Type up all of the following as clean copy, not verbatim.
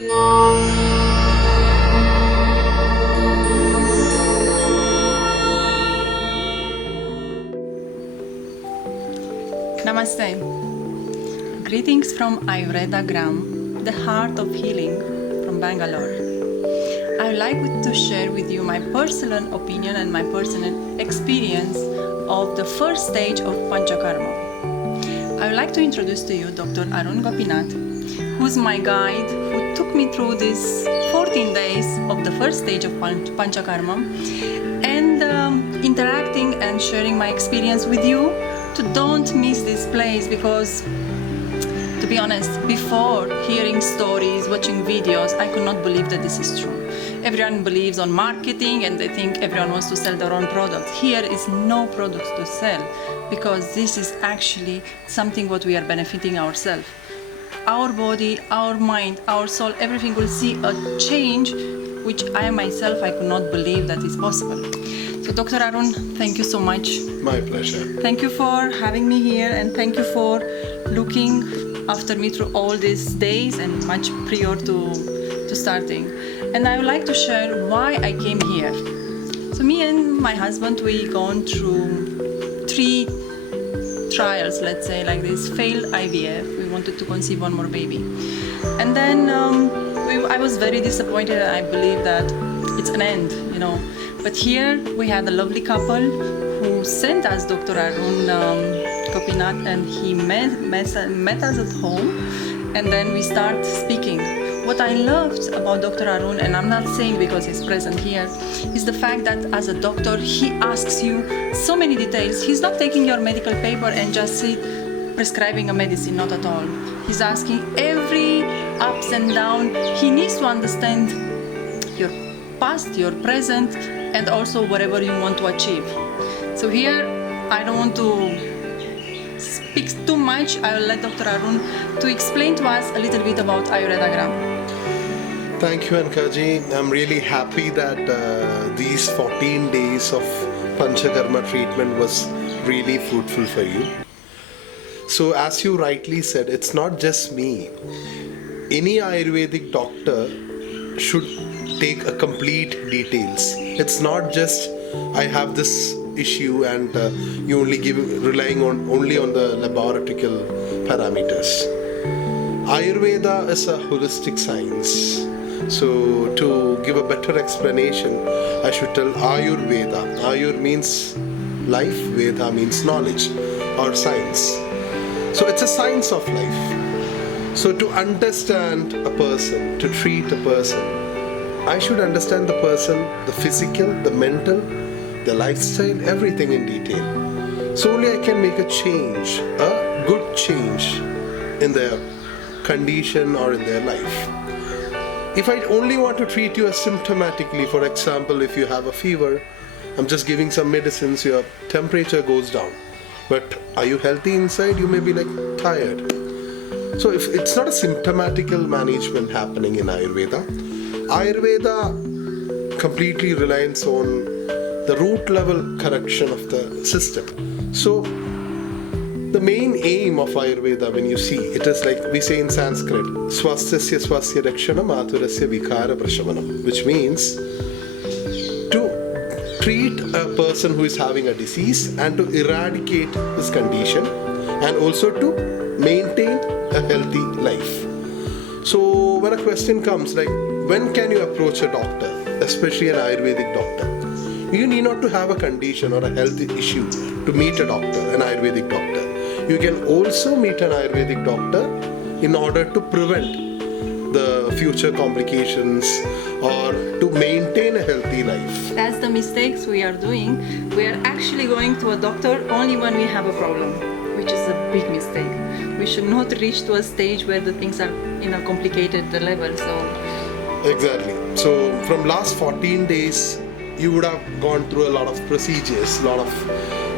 Namaste. Greetings from Ayurveda Gram, the heart of healing from Bangalore. I would like to share with you my personal opinion and my personal experience of the first stage of Panchakarma. I would like to introduce to you Dr. Arun Gopinath, who's my guide, who took me through these 14 days of the first stage of Panchakarma and interacting and sharing my experience with you. To don't miss this place, because to be honest, before hearing stories, watching videos, I could not believe that this is true. Everyone believes on marketing and they think everyone wants to sell their own products. Here is no products to sell, because this is actually something what we are benefiting ourselves. Our body, our mind, our soul, everything will see a change which I myself, I could not believe that is possible. So Dr. Arun, thank you so much. My pleasure. Thank you for having me here, and thank you for looking after me through all these days and much prior to starting. And I would like to share why I came here. So me and my husband, we gone through 3 trials, let's say like this, failed IVF. We wanted to conceive one more baby. And then I was very disappointed, and I believe that it's an end, But here we had a lovely couple who sent us Dr. Arun Gopinath, and he met us at home, and then we start speaking. What I loved about Dr. Arun, and I'm not saying because he's present here, is the fact that as a doctor, he asks you so many details. He's not taking your medical paper and just prescribing a medicine, not at all. He's asking every ups and down. He needs to understand your past, your present, and also whatever you want to achieve. So here, I don't want to speak too much. I will let Dr. Arun to explain to us a little bit about Ayurveda Gram. Thank you, Ancaji. I'm really happy that these 14 days of Panchakarma treatment was really fruitful for you. So as you rightly said, it's not just me. Any Ayurvedic doctor should take a complete details. It's not just I have this issue and you only relying only on the laboratory parameters. Ayurveda is a holistic science. So to give a better explanation, I should tell Ayurveda. Ayur means life, Veda means knowledge or science. So it's a science of life. So to understand a person, to treat a person, I should understand the person, the physical, the mental, the lifestyle, everything in detail. So only I can make a change, a good change in their condition or in their life. If I only want to treat you asymptomatically, for example, if you have a fever, I'm just giving some medicines, your temperature goes down. But are you healthy inside? You may be tired. So if it's not a symptomatical management happening in Ayurveda, Ayurveda completely relies on the root level correction of the system. So the main aim of Ayurveda, when you see, it is like we say in Sanskrit, swastasya swasya rakshanam aturasya vikara prashamanam, which means to treat a person who is having a disease and to eradicate his condition, and also to maintain a healthy life. So when a question comes like, when can you approach a doctor, especially an Ayurvedic doctor? You need not to have a condition or a health issue to meet a doctor, an Ayurvedic doctor. You can also meet an Ayurvedic doctor in order to prevent the future complications or to maintain a healthy life. That's the mistakes we are doing. We are actually going to a doctor only when we have a problem, which is a big mistake. We should not reach to a stage where the things are in a complicated level. Exactly. So from last 14 days, you would have gone through a lot of procedures, a lot of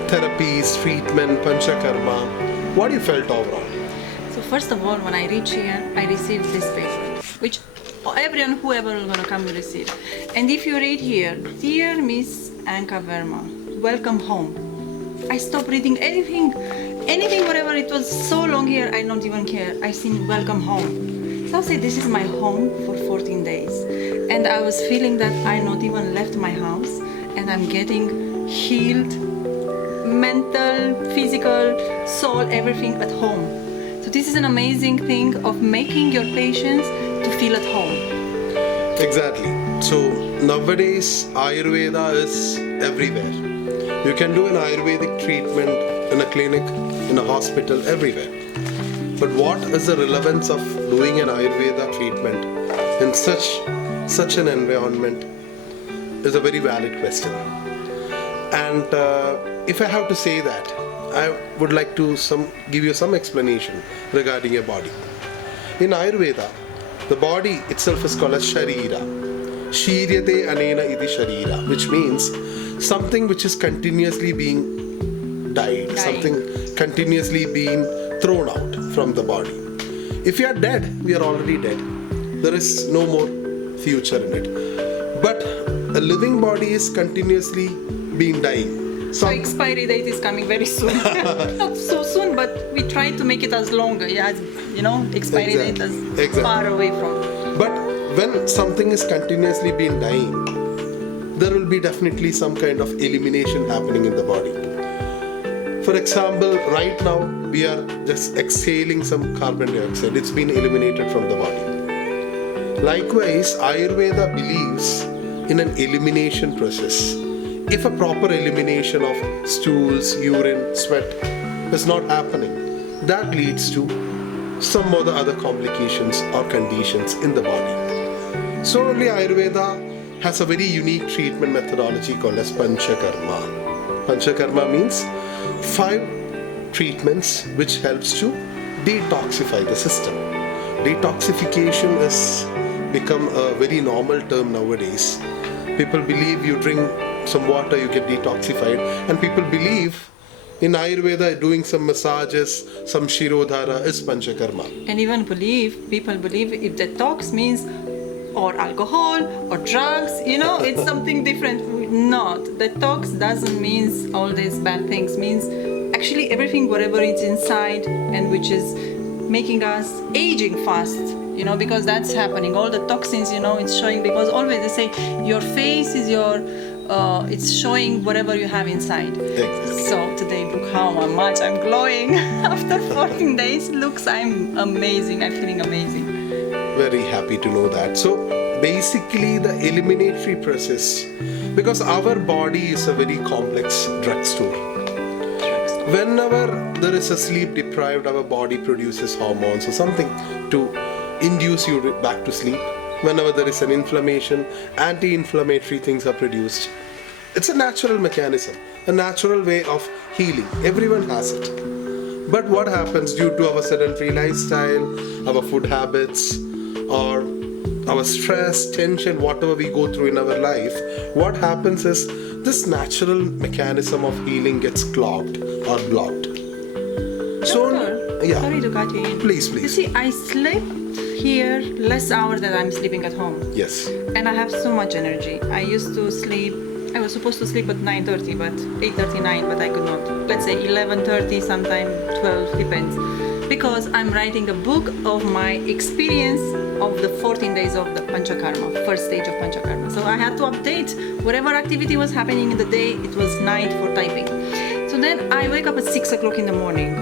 therapies, treatment, Panchakarma. What you felt overall? So first of all, when I reach here, I received this paper, which everyone, whoever is gonna come will receive. And if you read here, dear Miss Anca Varma, welcome home. I stopped reading anything, whatever it was so long here, I don't even care. I seen welcome home. So I'll say this is my home for 14 days. And I was feeling that I not even left my house and I'm getting healed, mental, physical, soul, everything at home. So this is an amazing thing of making your patients to feel at home. Exactly. So nowadays Ayurveda is everywhere. You can do an Ayurvedic treatment in a clinic, in a hospital, everywhere. But what is the relevance of doing an Ayurveda treatment in such an environment is a very valid question. And if I have to say that, I would like to give you some explanation regarding your body. In Ayurveda, the body itself is called as Sharira. Shiryate anena iti Sharira, which means something which is continuously being dying. Something continuously being thrown out from the body. If you are dead, we are already dead. There is no more future in it. But a living body is continuously being dying. So expiry date is coming very soon. Not so soon, but we try to make it as longer. Yeah, expiry date is far away from. But when something is continuously being dying, there will be definitely some kind of elimination happening in the body. For example, right now we are just exhaling some carbon dioxide. It's been eliminated from the body. Likewise, Ayurveda believes in an elimination process. If a proper elimination of stools, urine, sweat is not happening, that leads to some other complications or conditions in the body. So only Ayurveda has a very unique treatment methodology called as Panchakarma. Panchakarma means 5 treatments which helps to detoxify the system. Detoxification has become a very normal term nowadays. People believe you drink some water, you get detoxified, and people believe in Ayurveda doing some massages, some Shirodhara is Panchakarma. And even people believe if detox means or alcohol or drugs, it's something different. Not. Detox doesn't mean all these bad things. Means actually everything, whatever is inside and which is making us aging fast, because that's happening. All the toxins, it's showing, because always they say your face is it's showing whatever you have inside. Exactly. So today, look how much I'm glowing. After 14 days, I'm amazing. I'm feeling amazing. Very happy to know that. So basically the eliminatory process, because our body is a very complex drugstore. Whenever there is a sleep deprived, our body produces hormones or something to induce you back to sleep. Whenever there is an inflammation, anti-inflammatory things are produced. It's a natural mechanism, a natural way of healing. Everyone has it. But what happens due to our sedentary lifestyle, our food habits, or our stress, tension, whatever we go through in our life, what happens is this natural mechanism of healing gets clogged or blocked. Doctor, yeah. Sorry to cut you in. Please. You see, I sleep here less hours than I'm sleeping at home. Yes. And I have so much energy. I was supposed to sleep at 9:30, but 8:39, but I could not. Let's say 11:30, sometime 12, depends. Because I'm writing a book of my experience of the 14 days of the Panchakarma, first stage of Panchakarma. So I had to update whatever activity was happening in the day. It was night for typing. So then I wake up at 6 o'clock in the morning.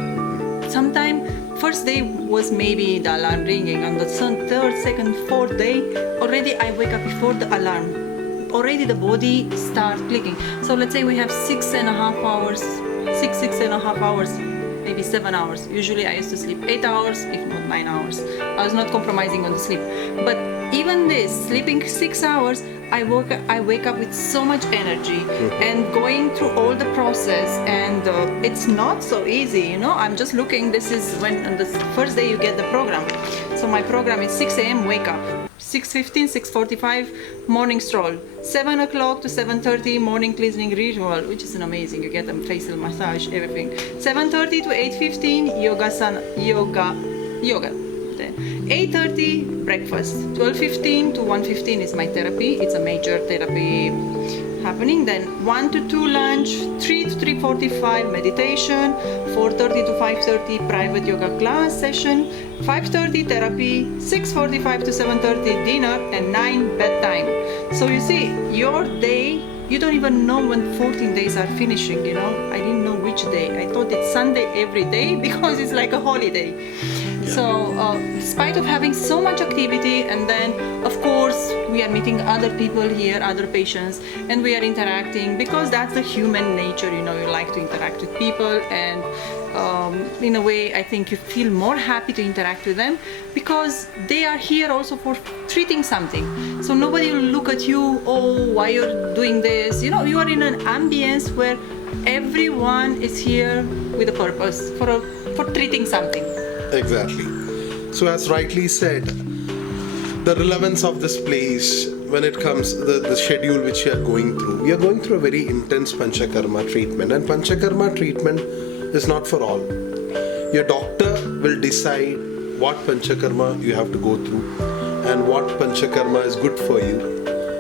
Sometime first day was maybe the alarm ringing. On the third, second, fourth day, already I wake up before the alarm. Already the body starts clicking. So let's say we have 6.5 hours, maybe 7 hours. Usually I used to sleep 8 hours, if not 9 hours. I was not compromising on the sleep. But even this, sleeping 6 hours, I wake up with so much energy and going through all the process, and it's not so easy, I'm just looking, this is when on the first day you get the program. So my program is 6 a.m. wake up, 6:15, 6:45 morning stroll, 7 o'clock to 7:30 morning cleansing ritual, which is an amazing, you get a facial massage, everything. 7:30 to 8:15 yoga. 8:30 breakfast, 12:15 to 1:15 is my therapy. It's a major therapy happening. Then 1 to 2 lunch, 3 to 3:45 meditation, 4:30 to 5:30 private yoga class session, 5:30 therapy, 6:45 to 7:30 dinner, and 9 bedtime. So you see, your day, you don't even know when 14 days are finishing, you know. I didn't know which day. I thought it's Sunday every day because it's like a holiday. So, despite of having so much activity, and then of course we are meeting other people here, other patients, and we are interacting because that's the human nature, you know. You like to interact with people, and in a way, I think you feel more happy to interact with them because they are here also for treating something. So nobody will look at you, oh, why you're doing this? You know, you are in an ambience where everyone is here with a purpose for treating something. Exactly. So as rightly said, the relevance of this place when it comes the schedule which we are going through. We are going through a very intense Panchakarma treatment, and Panchakarma treatment is not for all. Your doctor will decide what Panchakarma you have to go through and what Panchakarma is good for you.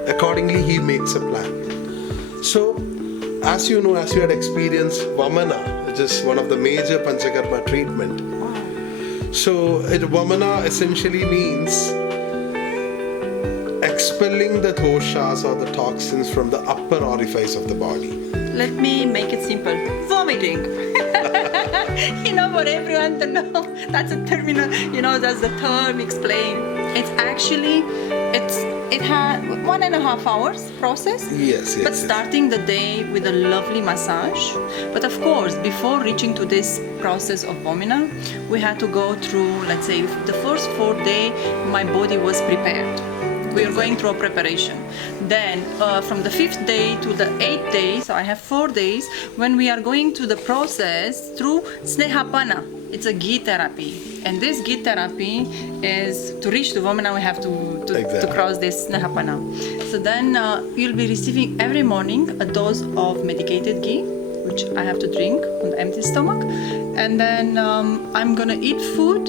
Accordingly, he makes a plan. So, as you know, as you had experienced Vamana, which is one of the major Panchakarma treatment. So, Vamana essentially means expelling the doshas or the toxins from the upper orifice of the body. Let me make it simple. Vomiting. You know, for everyone to know, that's a terminal, you know, that's the term explained. It's actually, it had 1.5 hours process. Yes. But starting the day with a lovely massage. But of course, before reaching to this process of Vamana, we had to go through, let's say, the first 4 days, my body was prepared. We are going through a preparation. Then from the 5th day to the 8th day, so I have 4 days, when we are going to the process through Snehapana. It's a ghee therapy. And this ghee therapy is, to reach the Vamana, we have to cross this Snehapana. So then you'll be receiving every morning a dose of medicated ghee, which I have to drink on the empty stomach. And then I'm gonna eat food,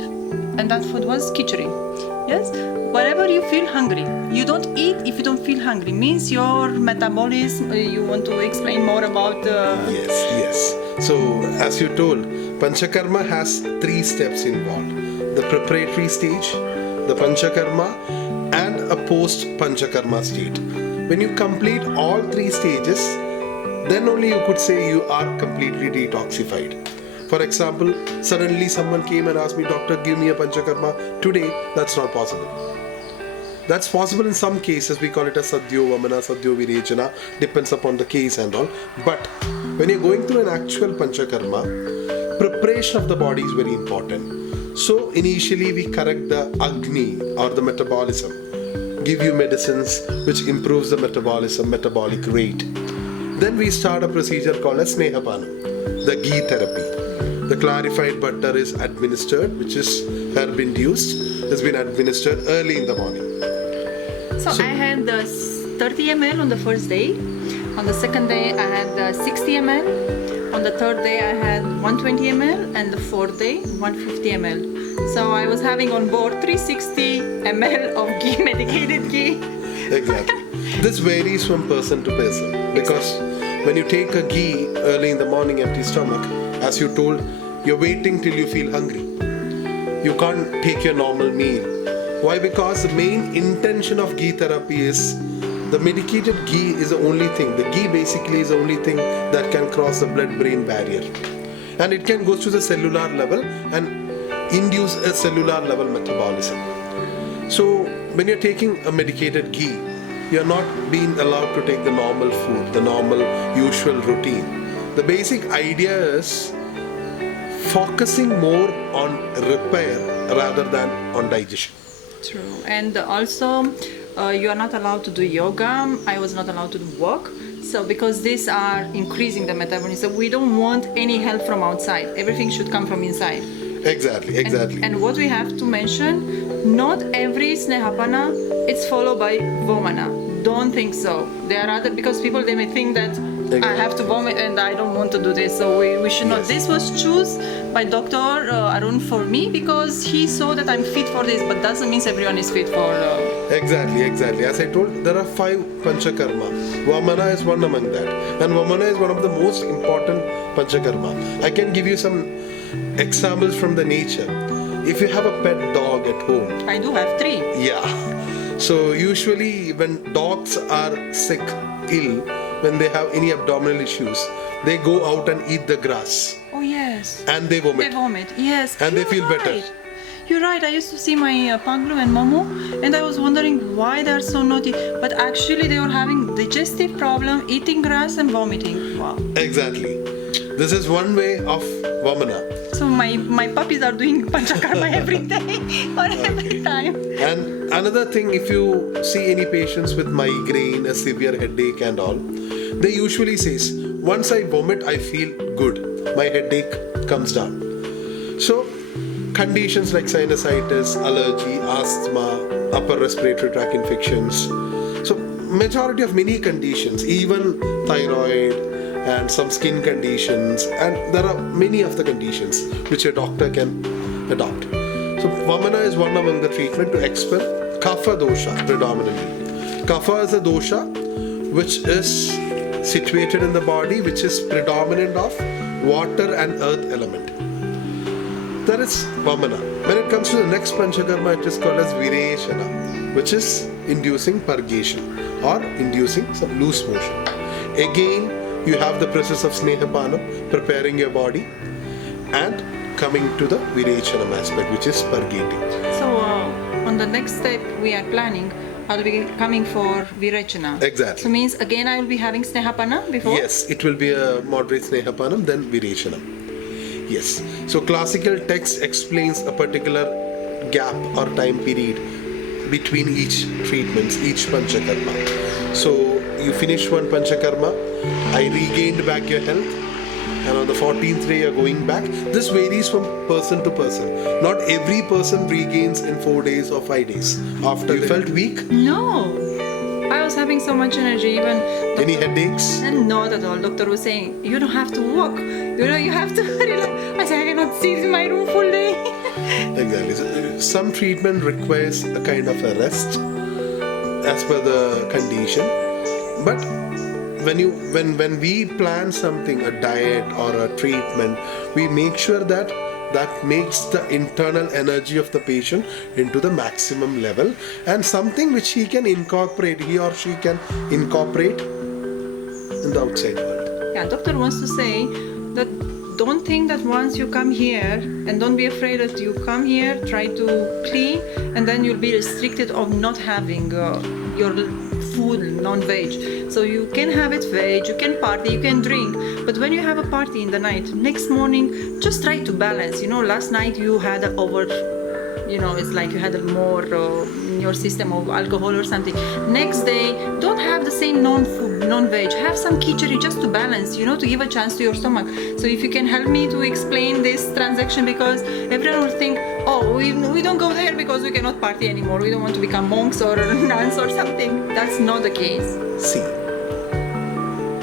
and that food was khichdi. Yes? Wherever you feel hungry, you don't eat if you don't feel hungry. Means your metabolism. You want to explain more about? Yes. So as you told, Panchakarma has 3 steps involved: the preparatory stage, the Panchakarma, and a post Panchakarma state. When you complete all 3 stages, then only you could say you are completely detoxified. For example, suddenly someone came and asked me, "Doctor, give me a Panchakarma today." That's not possible. That's possible in some cases. We call it a Sadhyo Vamana, Sadhyo Virechana, depends upon the case and all. But when you're going through an actual Panchakarma, preparation of the body is very important. So initially we correct the Agni or the metabolism, give you medicines which improves the metabolism, metabolic rate. Then we start a procedure called as Snehapana, the ghee therapy. The clarified butter is administered, which is herb induced, has been administered early in the morning. So I had the 30 ml on the first day. On the second day I had the 60 ml. On the third day I had 120 ml, and the fourth day 150 ml. So I was having on board 360 ml of ghee, medicated ghee. Exactly. This varies from person to person, because when you take a ghee early in the morning, empty stomach, as you told, you're waiting till you feel hungry. You can't take your normal meal. Why? Because the main intention of ghee therapy is the medicated ghee is the only thing. The ghee basically is the only thing that can cross the blood-brain barrier. And it can go to the cellular level and induce a cellular level metabolism. So when you're taking a medicated ghee, you're not being allowed to take the normal food, the normal usual routine. The basic idea is focusing more on repair rather than on digestion. True. And also you are not allowed to do yoga. I was not allowed to walk. So because these are increasing the metabolism, we don't want any help from outside. Everything should come from inside. Exactly. And what we have to mention, not every Snehapana is followed by Vamana. Don't think so. There are other, because people, they may think that I have to vomit and I don't want to do this. So we should not. This was chosen by Dr. Arun for me because he saw that I'm fit for this, but doesn't mean everyone is fit for... Exactly. As I told, there are 5 Panchakarma. Vamana is one among that. And Vamana is one of the most important Panchakarma. I can give you some examples from the nature. if you have a pet dog at home, I do have 3. yeah. So usually when dogs are sick, ill, when they have any abdominal issues, they go out and eat the grass Oh yes. and they vomit. They vomit. Yes. And they You're feel better. right. You're right. I used to see my Panglu and Momo, and I was wondering why they're so naughty. But actually, they were having digestive problem, eating grass and vomiting. Wow. Exactly. This is one way of Vamana. So my puppies are doing panchakarma every day or every time. And another thing, if you see any patients with migraine, a severe headache and all, they usually says, once I vomit, I feel good. My headache comes down. So conditions like sinusitis, allergy, asthma, upper respiratory tract infections. So majority of many conditions, even thyroid and some skin conditions, and there are many of the conditions which a doctor can adopt. So Vamana is one among the treatment to expel Kapha dosha predominantly. Kapha is a dosha which is situated in the body, which is predominant of water and earth element. That is Vamana. When it comes to the next Panchakarma, it is called as Virechana, which is inducing purgation or inducing some loose motion. Again, you have the process of Snehapanam, preparing your body, and coming to the Virechanam aspect, which is purgating. So on the next step we are planning, I'll be coming for Virechana. Exactly. So means again I will be having Snehapana before? Yes, it will be a moderate Snehapanam, then Virechanam. Yes. So classical text explains a particular gap or time period between each treatments, each Panchakarma. So you finish one Panchakarma, I regained back your health, and on the 14th day you're going back. This varies from person to person. Not every person regains in 4 days or 5 days. After you felt weak? No. I was having so much energy, even Any headaches? and not at all. Doctor was saying, you don't have to walk. You have to relax. I said, I cannot sit in my room full day. Exactly. So, some treatment requires a kind of a rest as per the condition. But when we plan something, a diet or a treatment, we make sure that makes the internal energy of the patient into the maximum level, and something which he or she can incorporate in the outside world. Yeah, doctor wants to say that don't think that once you come here, and don't be afraid that you come here, try to clean, and then you'll be restricted of not having your food non-veg. So you can have it veg, you can party, you can drink, but when you have a party in the night, next morning just try to balance. Last night you had it's like you had more in your system of alcohol or something. Next day, don't have the same non-veg. Have some khichdi just to balance, to give a chance to your stomach. So if you can help me to explain this transaction, because everyone will think, oh, we don't go there because we cannot party anymore. We don't want to become monks or nuns or something. That's not the case. See,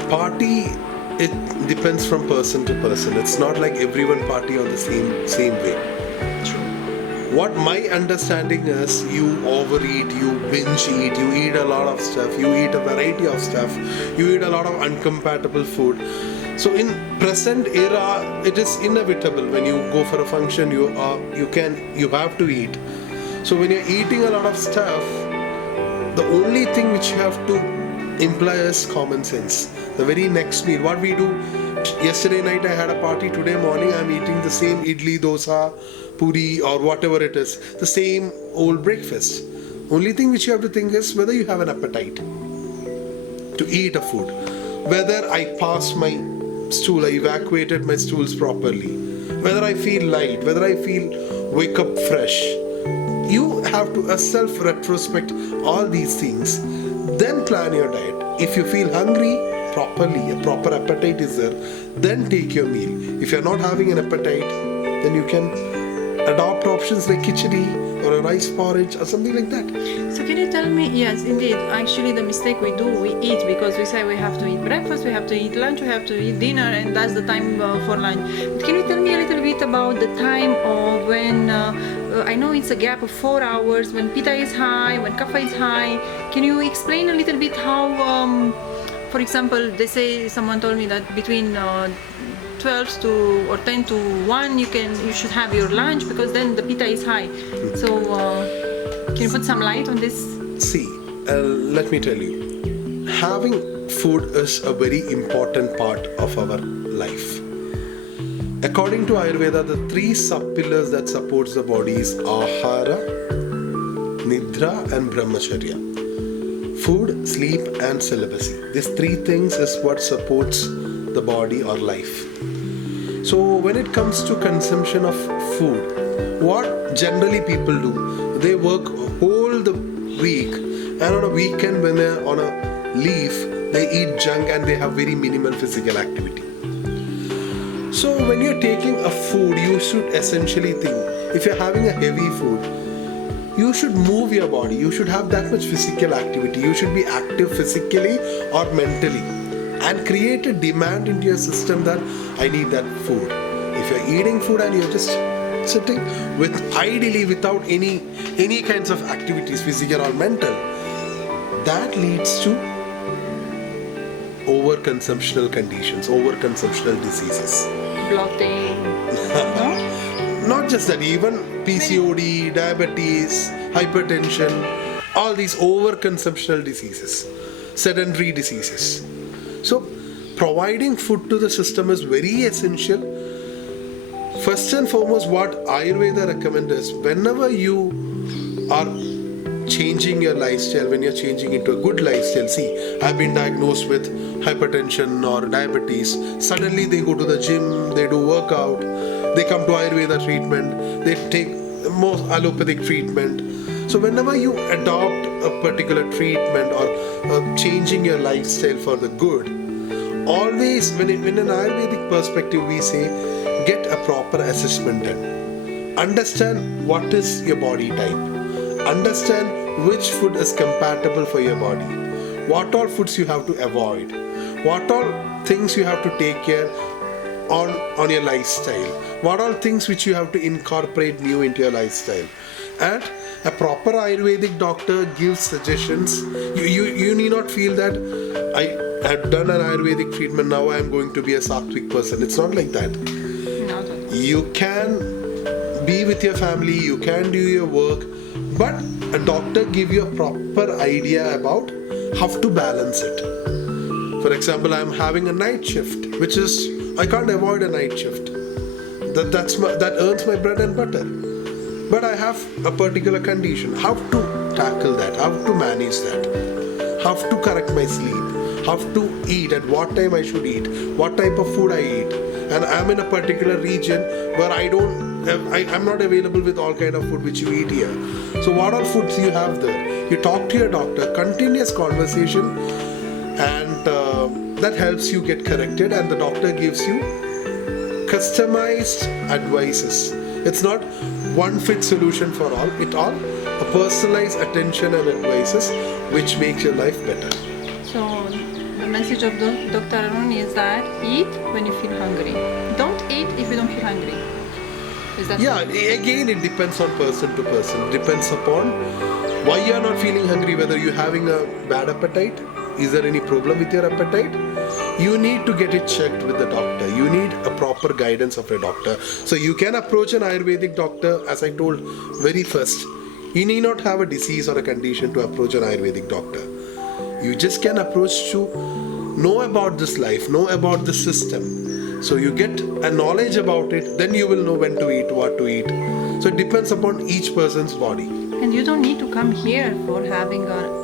party, it depends from person to person. It's not like everyone party on the same way. What my understanding is, you overeat, you binge eat, you eat a lot of stuff, you eat a variety of stuff, you eat a lot of incompatible food. So in present era, it is inevitable. When you go for a function, you have to eat. So when you're eating a lot of stuff, the only thing which you have to imply is common sense. The very next meal, what we do, yesterday night I had a party, today morning I'm eating the same idli, dosa, puri or whatever it is, the same old breakfast. Only thing which you have to think is whether you have an appetite to eat a food, whether I passed my stool, I evacuated my stools properly, whether I feel light, whether I feel wake up fresh. You have to self-retrospect all these things, then plan your diet. If you feel hungry properly, a proper appetite is there, then take your meal. If you're not having an appetite, then you can adopt options like khichdi or a rice porridge or something like that. So can you tell me, yes, indeed, actually the mistake we do, we eat because we say we have to eat breakfast, we have to eat lunch, we have to eat dinner, and that's the time for lunch. But can you tell me a little bit about the time of when, I know it's a gap of 4 hours, when pitta is high, when kapha is high. Can you explain a little bit how for example, they say, someone told me that between 12 to or 10 to 1 you should have your lunch, because then the pitta is high. So can you put some light on this? See, let me tell you, having food is a very important part of our life. According to Ayurveda, the 3 sub-pillars that supports the body is Ahara, Nidra and Brahmacharya. Food, sleep and celibacy. These 3 things is what supports the body or life. So when it comes to consumption of food, what generally people do, they work whole the week, and on a weekend when they're on a leave, they eat junk and they have very minimal physical activity. So when you're taking a food, you should essentially think, if you're having a heavy food, you should move your body, you should have that much physical activity, you should be active physically or mentally, and create a demand into your system that I need that food. If you're eating food and you're just sitting with, ideally without any kinds of activities, physical or mental, that leads to overconsumptional conditions, overconsumptional diseases. Bloating. No? Not just that, even PCOD, diabetes, hypertension, all these overconsumptional diseases, sedentary diseases. So, providing food to the system is very essential. First and foremost, what Ayurveda recommends is, whenever you are changing your lifestyle, when you're changing into a good lifestyle, see, I've been diagnosed with hypertension or diabetes, suddenly they go to the gym, they do workout, they come to Ayurveda treatment, they take most allopathic treatment. So whenever you adopt a particular treatment or changing your lifestyle for the good, always, when in an Ayurvedic perspective, we say, get a proper assessment done. Understand what is your body type. Understand which food is compatible for your body. What all foods you have to avoid. What all things you have to take care on your lifestyle. What all things which you have to incorporate new into your lifestyle. And a proper Ayurvedic doctor gives suggestions. You need not feel that I have done an Ayurvedic treatment, now I am going to be a sattvic person. It's not like that. No. You can be with your family, you can do your work, but a doctor give you a proper idea about how to balance it. For example, I am having a night shift, which is, I can't avoid a night shift. That earns my bread and butter. But I have a particular condition. How to tackle that? How to manage that? How to correct my sleep? How to eat? At what time I should eat? What type of food I eat? And I'm in a particular region where I'm not available with all kind of food which you eat here. So what all foods you have there? You talk to your doctor, continuous conversation, and that helps you get corrected, and the doctor gives you customized advices. It's not one fit solution for all. It all a personalized attention and advices which makes your life better. So the message of Dr. Arun is that eat when you feel hungry. Don't eat if you don't feel hungry. Is that Again, it depends on person to person. Depends upon why you are not feeling hungry, whether you're having a bad appetite. Is there any problem with your appetite? You need to get it checked with the doctor. You need a proper guidance of a doctor. So you can approach an Ayurvedic doctor, as I told very first. You need not have a disease or a condition to approach an Ayurvedic doctor. You just can approach to know about this life, know about the system. So you get a knowledge about it, then you will know when to eat, what to eat. So it depends upon each person's body. And you don't need to come here for having a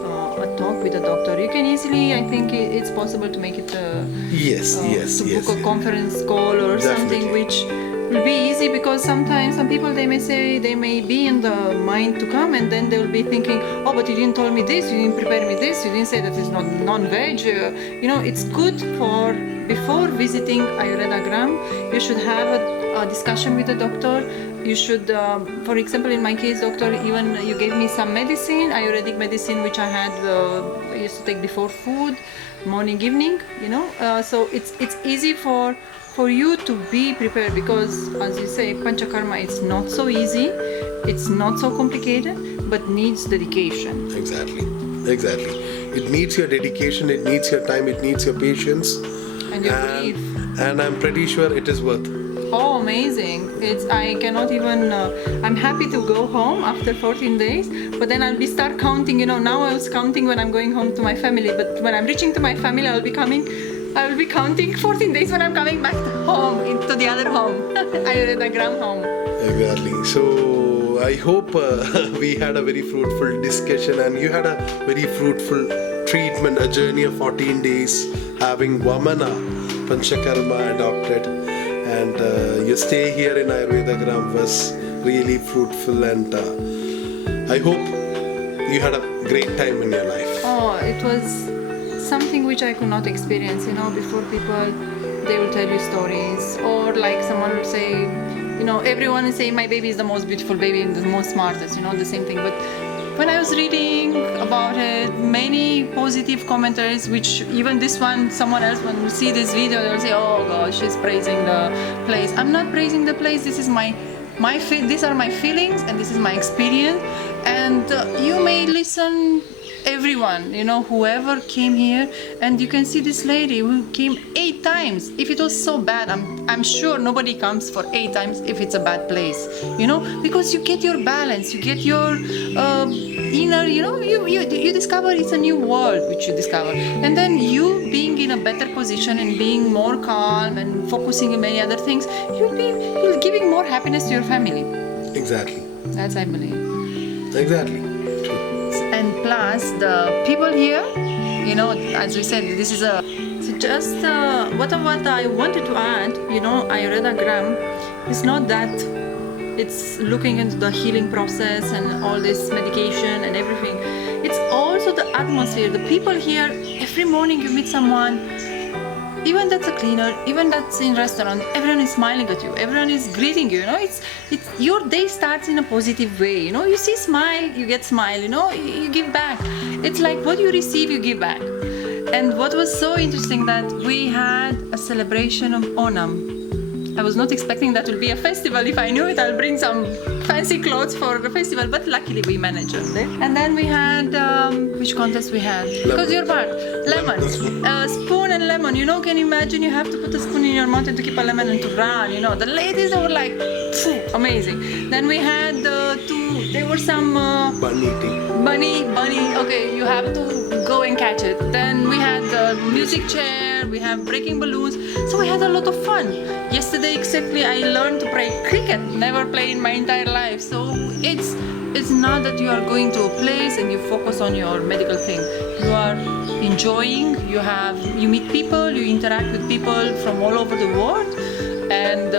talk with a doctor. You can easily, I think it's possible to make it book a conference call or something which will be easy, because sometimes some people, they may be in the mind to come, and then they will be thinking, oh, but you didn't tell me this, you didn't prepare me this, you didn't say that it's not non-veg. It's good for, before visiting Ayurveda, you should have a discussion with the doctor. You should, for example, in my case, doctor, even you gave me some medicine, Ayurvedic medicine, which I used to take before food, morning, evening, so it's easy for you to be prepared, because, as you say, Panchakarma, it's not so easy, it's not so complicated, but needs dedication. Exactly. It needs your dedication, it needs your time, it needs your patience. And your belief. And I'm pretty sure it is worth. Oh, amazing. I cannot even, I'm happy to go home after 14 days, but then I'll start counting, now I was counting when I'm going home to my family, but when I'm reaching to my family, I will be counting 14 days when I'm coming back home, into the other home, Ayurveda home. Exactly. So I hope we had a very fruitful discussion and you had a very fruitful treatment, a journey of 14 days, having Vamana Panchakarma adopted. And your stay here in Ayurveda was really fruitful, and I hope you had a great time in your life. Oh, it was something which I could not experience. Before people, they will tell you stories, or like someone will say, everyone is saying my baby is the most beautiful baby and the most smartest, the same thing. But when I was reading about it, many positive commentaries, which even this one, someone else, when you see this video, they'll say, oh gosh, she's praising the place. I'm not praising the place. This is these are my feelings and this is my experience. And you may listen, everyone, whoever came here, and you can see this lady who came 8 times. If it was so bad, I'm sure nobody comes for 8 times if it's a bad place, because you get your balance, you get your inner, you discover it's a new world which you discover, and then you being in a better position and being more calm and focusing on many other things, you're giving more happiness to your family. Exactly. That's, I believe. Exactly. And plus the people here, as we said, this is what I wanted to add, Ayurveda Gram is not that it's looking into the healing process and all this medication and everything. It's also the atmosphere, the people here. Every morning you meet someone, even that's a cleaner, even that's in restaurant, everyone is smiling at you, everyone is greeting you, it's your day starts in a positive way, you see smile, you get smile, you give back. It's like what you receive, you give back. And what was so interesting that we had a celebration of Onam. I was not expecting that will be a festival. If I knew it, I'll bring some fancy clothes for the festival, but luckily we managed it. And then we had, which contest we had? Because you're part. Lemon. Spoon and lemon. Can you imagine you have to put a spoon in your mouth and to keep a lemon and to run, The ladies were like, amazing. Then we had there were some... Bunny, okay, you have to go and catch it. Then we had the music chair, we have breaking balloons. So we had a lot of fun. Yesterday exactly I learned to play cricket, never played in my entire life. So it's not that you are going to a place and you focus on your medical thing. You are enjoying, you meet people, you interact with people from all over the world, and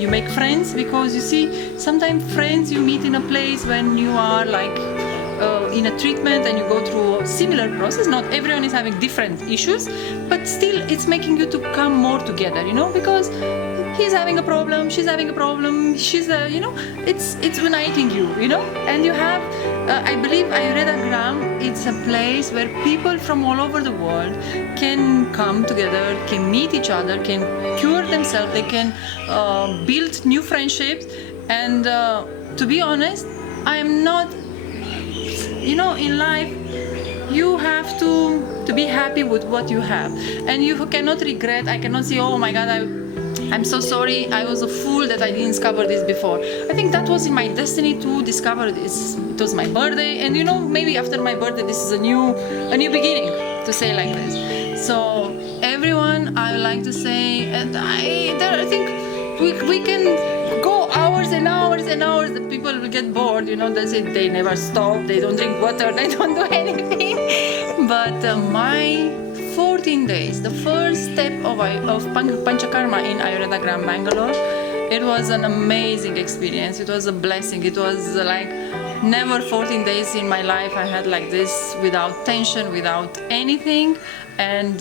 you make friends, because you see, sometimes friends you meet in a place when you are like in a treatment and you go through a similar process. Not everyone is having different issues, but still it's making you to come more together, because he's having a problem, she's having a problem, she's it's uniting you, and you have I believe Ayurveda Gram, it's a place where people from all over the world can come together, can meet each other, can cure themselves, they can build new friendships. And to be honest, I am not, in life you have to be happy with what you have, and you cannot regret. I cannot say, oh my God, I'm so sorry, I was a fool that I didn't discover this before. I think that was in my destiny to discover this. It was my birthday, and maybe after my birthday this is a new beginning, to say like this. So everyone, I would like to say, and I think we can go hours and hours and hours. The people will get bored, they say they never stop, they don't drink water, they don't do anything. But my 14 days, the first step of Panchakarma in Ayurveda Gram Bangalore, it was an amazing experience. It was a blessing. It was like never 14 days in my life I had like this, without tension, without anything, and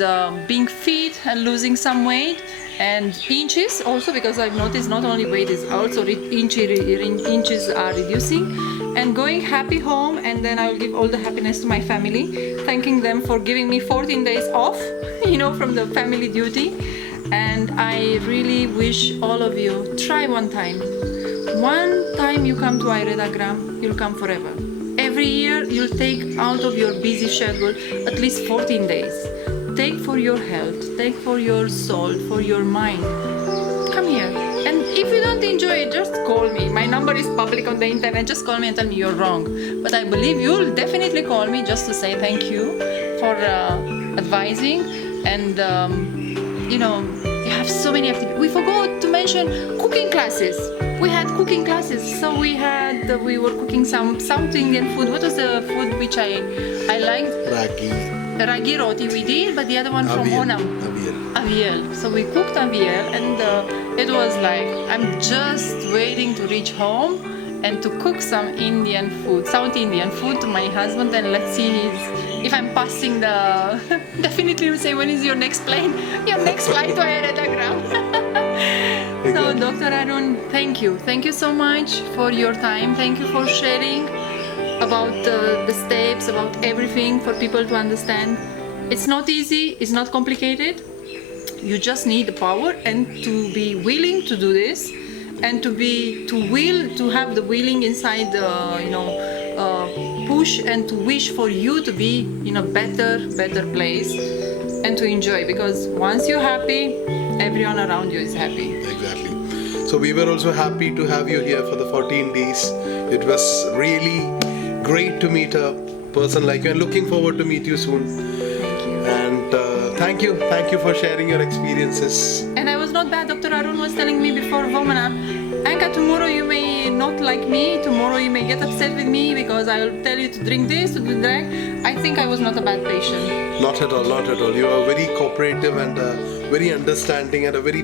being fit and losing some weight and inches also, because I've noticed not only weight is also inches are reducing, and going happy home. And then I will give all the happiness to my family, thanking them for giving me 14 days off, from the family duty. And I really wish all of you, try one time you come to Ayurveda Gram, you'll come forever. Every every year you'll take out of your busy schedule at least 14 days. Take for your health, take for your soul, for your mind. Come here. And if you don't enjoy it, just call me. My number is public on the internet. Just call me and tell me you're wrong. But I believe you'll definitely call me just to say thank you for advising. And you have so many activities. We forgot to mention cooking classes. We had cooking classes. So we were cooking some South Indian food. What was the food which I liked? Ragi roti we did, but the other one from Onam. Avial. So we cooked avial, and it was like I'm just waiting to reach home and to cook some Indian food, South Indian food to my husband, and let's see if I'm passing the. Definitely will say, when is your next plane? Your next flight to Ayurveda. So Dr. Arun, thank you. Thank you so much for your time. Thank you for sharing about the steps, about everything for people to understand. It's not easy, it's not complicated. You just need the power and to be willing to do this, and to have the willing inside, push and to wish for you to be in a better place and to enjoy, because once you're happy, everyone around you is happy. Exactly. So we were also happy to have you here for the 14 days. It was really great to meet a person like you, and looking forward to meet you soon. Thank you. And thank you for sharing your experiences. And I was not bad. Dr. Arun was telling me before Vamana, Anca, tomorrow you may not like me, tomorrow you may get upset with me because I'll tell you to drink this, to do that. I think I was not a bad patient. Not at all, not at all. You are very cooperative and very understanding and a very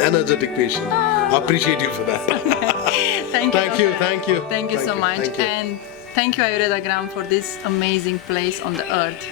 energetic patient. Appreciate you for that. Thank you. Thank you. Thank you so much. Thank you. And thank you, Ayurveda for this amazing place on the earth.